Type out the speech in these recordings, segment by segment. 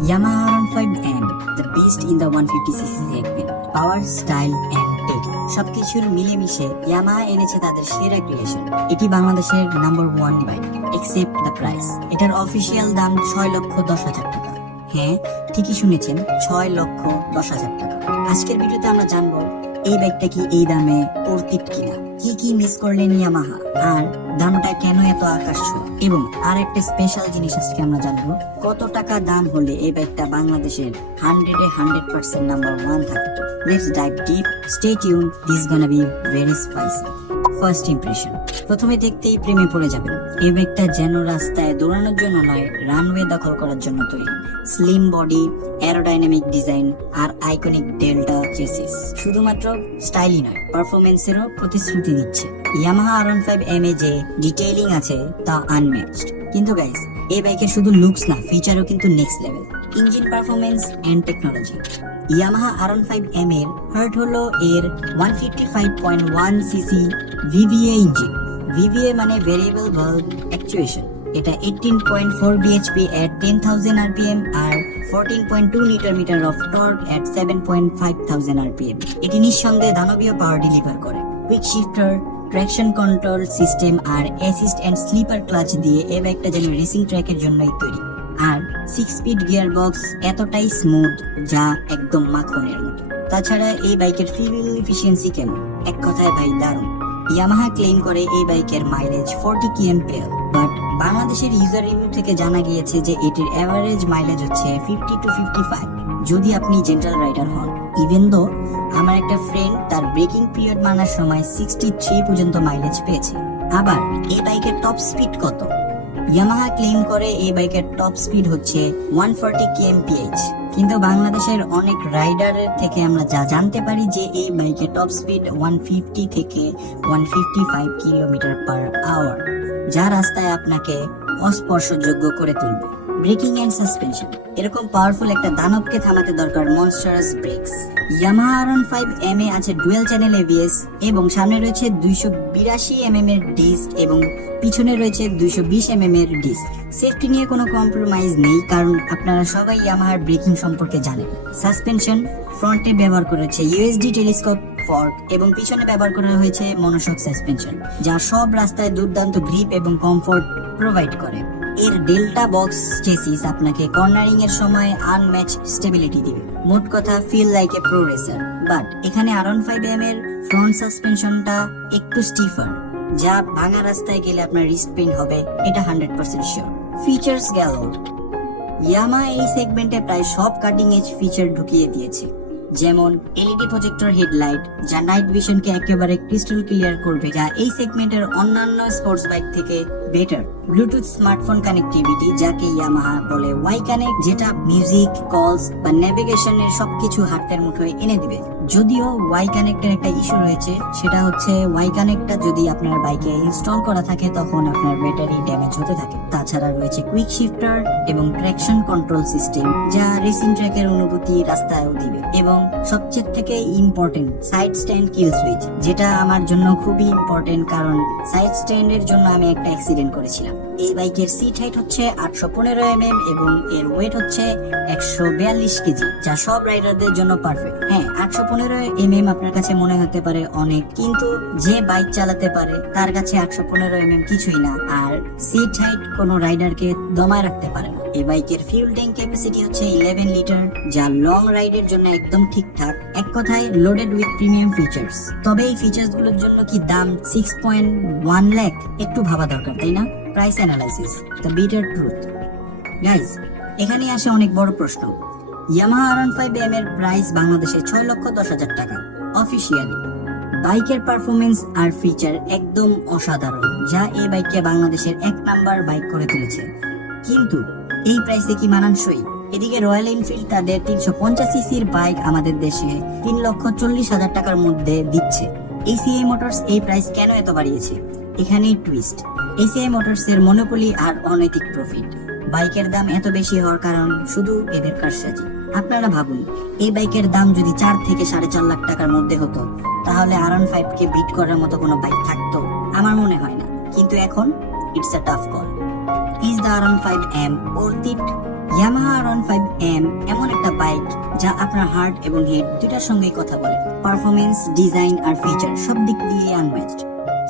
Yamaha R15M, the beast in the 150cc segment. Power, style and tech সবকিছুর মিলেমিশে Yamaha এনেছে তাদের সেরা ক্রিয়েশন। এটি বাংলাদেশের number 1 bike, except the price. এটার অফিসিয়াল দাম 6,10,000 টাকা। হ্যাঁ, ঠিকই শুনেছেন, 6,10,000 টাকা। আজকের ভিডিওতে আমরা জানবো এই বাইকটা কি এই দামে অর্থিত কিনা, কি কি মিস করলেন ইয়ামাহা, আর দামটা কেন এত আকাশ ছোঁয়া। এবং আর একটা স্পেশাল জিনিস আজকে আমরা জানবো, কত টাকা দাম হলে এই বাইকটা বাংলাদেশের 100% নাম্বার 1 থাকতো। Let's dive deep. Stay tuned. This is gonna be very spicy. First impression, প্রথমে দেখতেই প্রেমে পড়ে যাবেন। এই বাইকটা যেন রাস্তায় দৌড়ানোর জন্য নয়, রানওয়ে দখল করার জন্য তৈরি। স্লিম বডি, অ্যারোডাইনামিক ডিজাইন আর আইকনিক ডেল্টা চেসিস শুধুমাত্র স্টাইলই নয়, পারফরমেন্সেরও প্রতিশ্রুতি দিচ্ছে। ইয়ামাহা R15M এ যে ডিটেইলিং আছে তা আনম্যাচড। কিন্তু গাইস, এই বাইকের শুধু লুকস না, ফিচারও কিন্তু next level. Engine performance and technology. Yamaha R15M এর হার্ট হলো এর 155.1 সিসি VVA ইঞ্জিন। VVA মানে ভেরিয়েবল ভালভ অ্যাকচুয়েশন। এটা 18.4 bhp at 10,000 rpm আর 14.2 newton meter of torque at 7,500 rpm। এটি নিঃসন্দেহে দানবীয় পাওয়ার ডেলিভার করে। Quick shifter, traction control system আর অ্যাসিস্ট এন্ড স্লিপার ক্লাচ দিয়ে এই বাইকটা যেন রেসিং ট্র্যাকের জন্যই তৈরি। আর 6 স্পিড গিয়ার বক্স এতটাই স্মুথ যা একদম মাখনের মতো। তাছাড়া এই বাইকের ফিউয়েল এফিসিয়েন্সি কেমন? এক কথায় ভাই দারুণ। ইয়ামাহা ক্লেম করে এই বাইকের মাইলেজ 40 kmph, বাট বাংলাদেশের ইউজার রিভিউ থেকে জানা গিয়েছে যে এটির এভারেজ মাইলেজ হচ্ছে 50 to 55 যদি আপনি জেন্টাল রাইডার হন। ইভেন দো আমার একটা ফ্রেন্ড তার ব্রেকিং পিরিয়ড মানার সময় 63 পর্যন্ত মাইলেজ পেয়েছে। আবার এই বাইকের টপ স্পিড কত? ইয়ামাহা ক্লেম করে এই বাইকের টপ স্পিড হচ্ছে 140 kmph, কিন্তু বাংলাদেশের অনেক রাইডারের থেকে আমরা যা জানতে পারি যে এই বাইকের টপ স্পিড 150 থেকে 155 km/h, যা রাস্তায় আপনাকে অস্পর্শযোগ্য করে তুলবে। ব্রেকিং এন্ড সাসপেনশন, এরকম পাওয়ারফুল একটা দানবকে থামাতে দরকার মনস্টারাস ব্রেকস। ইয়ামাহা R15M এ আছে ডুয়েল চ্যানেল ABS এবং সামনে রয়েছে 282 mm এর ডিস্ক এবং পিছনে রয়েছে 220 mm এর ডিস্ক। সেফটি নিয়ে কোনো কম্প্রোমাইজ নেই, কারণ আপনারা সবাই ইয়ামাহার ব্রেকিং সম্পর্কে জানেন। সাসপেনশন, ফ্রন্টে ব্যবহার করেছে USD টেলিস্কোপ ফর্ক এবং পিছনে ব্যবহার করা হয়েছে মনোশক সাসপেনশন, যা সব রাস্তায় দুর্দান্ত গ্রিপ এবং কমফোর্ট প্রোভাইড করে। এর ডেল্টা বক্স চেসিস আপনাকে কর্নারিং এর সময় আনম্যাচ স্টেবিলিটি দিবে। মোট কথা, feel like a pro racer. But এখানে R15M এর ফ্রন্ট সাসপেনশনটা একটু স্টিফার, যা ভাঙা রাস্তায় গেলে আপনার রিস্ক পেইন হবে, এটা 100% শিওর। ফিচার্স গ্যালোর, ইয়ামাহা এই সেগমেন্টে প্রায় সব কাটিং এজ ফিচার ঢুকিয়ে দিয়েছে, যেমন LED প্রজেক্টর হেডলাইট, যা নাইট ভিশনকে একেবারে ক্রিস্টাল ক্লিয়ার করবে, যা এই সেগমেন্টের অন্যান্য স্পোর্টস বাইক থেকে বেটার। ব্লুটুথ স্মার্টফোন কানেক্টিভিটি, যাকে ইয়ামাহা বলে ওয়াই কানেক্ট, যেটা মিউজিক, কলস বা নেভিগেশনের সবকিছু হাতের মুঠোয় এনে দিবে। যদিও ওয়াই কানেক্টের একটা ইস্যু রয়েছে, সেটা হচ্ছে ওয়াই কানেক্টটা যদি আপনার বাইকে ইনস্টল করা থাকে তখন আপনার ব্যাটারি ড্যামেজ হতে থাকে। তাছাড়া রয়েছে কুইক শিফটার এবং ট্র্যাকশন কন্ট্রোল সিস্টেম, যা রেসিং ট্র্যাকের অনুভূতি রাস্তায়ও দিবে। এবং সবচেয়ে থেকে ইম্পর্টেন্ট, সাইড স্ট্যান্ড কিল সুইচ, যেটা আমার জন্য খুবই ইম্পর্টেন্ট, কারণ সাইড স্ট্যান্ডের জন্য আমি একটা অ্যাক্সিডেন্ট করেছিলাম। এই বাইকের সিট হাইট হচ্ছে 815 mm এবং এর ওয়েট হচ্ছে 142 কেজি, যা সব রাইডারদের জন্য পারফেক্ট। হ্যাঁ, 815 mm আপনার কাছে মনে হতে পারে অনেক, কিন্তু যে বাইক চালাতে পারে তার কাছে 815 mm কিছুই না। আর সিট হাইট কোনো রাইডারকে দমায় রাখতে পারে না। এই বাইকের ফিউল ট্যাঙ্ক ক্যাপাসিটি হচ্ছে 11 লিটার, যা লং রাইডের জন্য একদম ঠিকঠাক। এক কথায় লোডেড উইথ প্রিমিয়াম ফিচার্স। তবে এই ফিচার্স গুলোর জন্য কি দাম 6.1 লাখ? একটু ভাবা দরকার, তাই না? Price analysis, the bitter truth. Guys, এখানে আসে অনেক বড় প্রশ্ন। ইয়ামাহা R15M এর প্রাইস বাংলাদেশে 6,10,000 টাকা অফিসিয়ালি। বাইকের পারফরমেন্স আর ফিচার একদম অসাধারণ, যা এই বাইককে বাংলাদেশের 1 নাম্বার বাইক করে তুলেছে। কিন্তু এই প্রাইসে কি মানানসই? এদিকে রয়্যাল এনফিল্ড তাদের 350 সিসির বাইক আমাদের দেশে 3,40,000 টাকার মধ্যে দিচ্ছে। ACI মোটরস এই প্রাইস কেন এত বাড়িয়েছে? এখানেই টুইস্ট। ACI মোটরস এর মনোপলি আর অনৈতিক প্রফিট। বাইকের দাম এত বেশি হওয়ার কারণ শুধু এদের কারসাজি। আপনারা ভাবুন, এই বাইকের দাম যদি 4 থেকে 4.5 লাখ টাকার মধ্যে হতো, তাহলে R15 কে বিট করার মতো কোনো বাইক থাকতো? আমার মনে হয় না। কিন্তু এখন it's a tough call. Is the R15M worth it? Yamaha R15M এমন একটা বাইক যা আপনার হার্ট এবং হেড দুটার সঙ্গেই কথা বলে। পারফরমেন্স, ডিজাইন আর ফিচার সব দিক দিয়ে আনম্যাচড।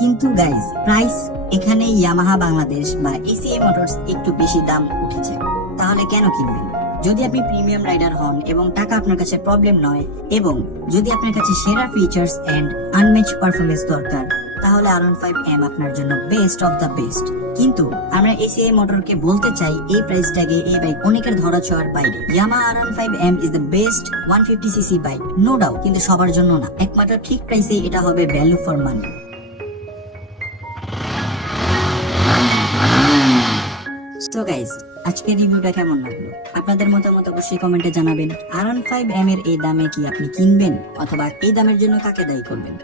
কিন্তু গাইজ, প্রাইস এখানে ইয়ামাহা বাংলাদেশ বা এসিএ মোটরস একটু বেশি দাম উঠেছে। তাহলে কেন কিনবেন? যদি আপনি প্রিমিয়াম রাইডার হন এবং টাকা আপনার কাছে প্রবলেম নয়, এবং যদি আপনার কাছে সেরা ফিচার্স এন্ড আনম্যাচ পারফরমেন্স দরকার, তাহলে R15M আপনার জন্য বেস্ট অফ দ্য বেস্ট। কিন্তু আমরা এসিআই মোটরকে বলতে চাই এই প্রাইস ট্যাগে এই বাইক অনেকের ধরা ছোঁয়ার বাইরে। Yamaha R15M is the best 150cc bike, no doubt, কিন্তু সবার জন্য না। একমাত্র ঠিক প্রাইসে এটা হবে value for money. So guys, আজকের রিভিউটা কেমন লাগলো? আপনাদের মতামত অবশ্যই কমেন্টে জানাবেন। R15M এর এই দামে কি আপনি কিনবেন, অথবা এই দামের জন্য কাকে দায়ী করবেন?